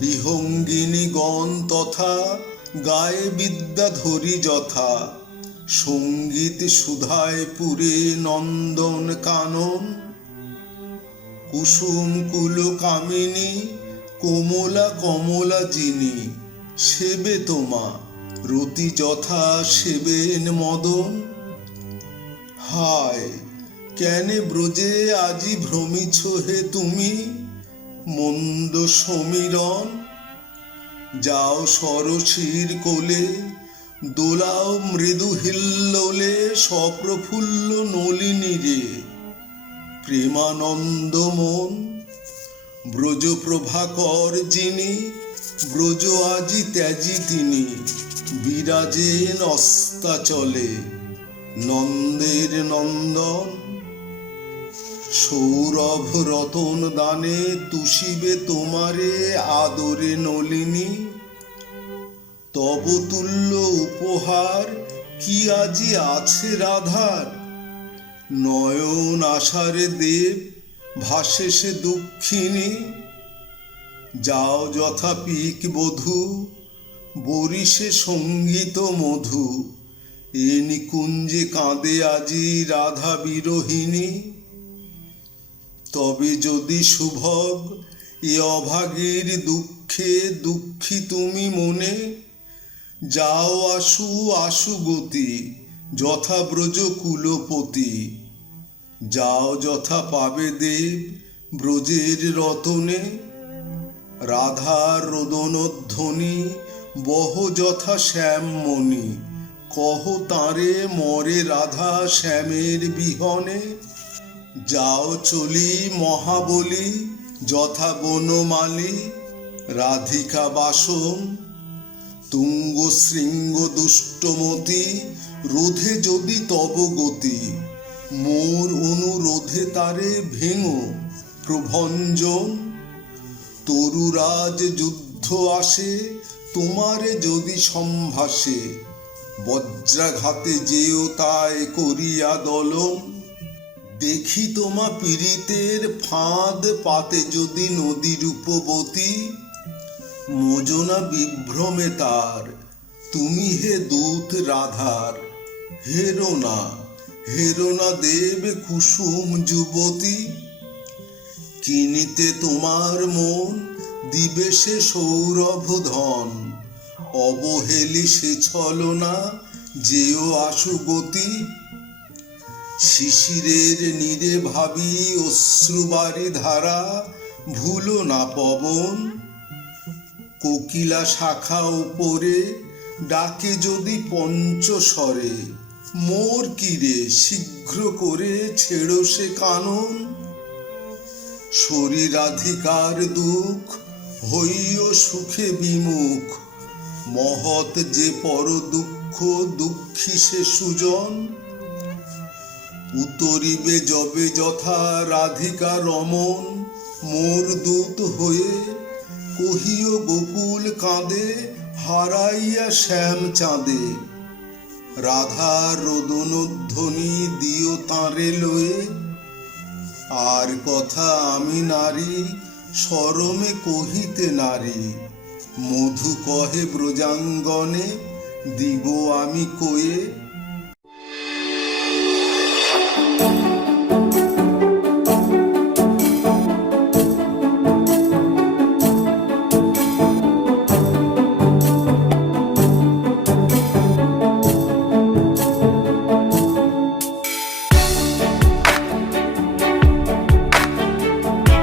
বিহঙ্গিনীগণ তথা গায়ে বিদ্যাধরী যথা, সঙ্গীত সুধায় পুরে নন্দন কানন। কুসুম কুল কামিনী কোমলা কমলা যিনি, সেবে তোমা রতি যথা সেবেন মদন। হায় কেনে ব্রজে আজি ভ্রমিছ হে তুমি, মন্দ সমীরণ। যাও সরসীর কোলে, দোলাও মৃদু হিল্লোলে সপ্রফুল্ল নলিনী রে, প্রেমানন্দ মন। ব্রজ প্রভাকর যিনি, ব্রজ আজি ত্যাজি তিনি, বিরাজেন অস্তাচলে নন্দের নন্দন। সৌরভ রতন দানে তুষিবে তোমারে আদরে নলিনী, তব তুল্য উপহার কি আজি আছে রাধার। নয়ন আশারে দেব ভাসে সে দুঃখিনী, যাও যথা পিক বধূ বরিশে সঙ্গীত মধু, এ নিকুঞ্জে কাঁদে আজি রাধা বিরহিনী। তবে যদি শুভগ এ অভাগীর দুঃখে দুঃখী তুমি মনে, যাও আশু আশু গতি যথা ব্রজ কুলপতি। যাও যথা পাবে দেব ব্রজের রতনে, রাধার রোদনধ্বনি বহ যথা শ্যামমণি, কহ তাঁরে মরে রাধা শ্যামের বিহনে। যাও চলি মহাবলী যথা বনমালী, রাধিকা বাসন। তুঙ্গ শৃঙ্গ দুষ্টমতি রোধে যদি তব গতি, মোর অনুরোধে তারে ভেঙো প্রভঞ্জন। তরুরাজ যুদ্ধ আসে তোমারে যদি সম্ভাসে, বজ্রাঘাতে যেও তাই করিয়া দলন। দেখি তোমা পীড়িতের ফাঁদ পাতে যদি নদী রূপবতী, মোজনা বিভ্রমে তার তুমি হে দূত রাধার। হেরো না দেব কুসুম যুবতী, কিনিতে তোমার মন দিবে সে সৌরভ ধন। অবহেলি সে ছলনা যেও আশু গতি, শিশিরের নীরে ভাবি অশ্রুবারি ধারা, ভুলো না পবন। কোকিলা শাখা উপরে ডাকে যদি পঞ্চস্বরে, মোর কিরে শীঘ্র করে ছেড়ো সে কানন। শরীরাধিকার দুঃখ হইও সুখে বিমুখ, মহৎ যে পর দুঃখ দুঃখী সে সুজন। উতরিবে যবে যথা রাধিকা রমন, মোর দূত হয়ে কহিও গোকুল কাঁদে হারাইয়া শ্যাম চাঁদে। রাধার রোদনধ্বনি দিও তাঁরে লয়ে, আর কথা আমি নারী সরমে কহিতে নারী। মধু কহে ব্রজাঙ্গনে দিব আমি কয়ে,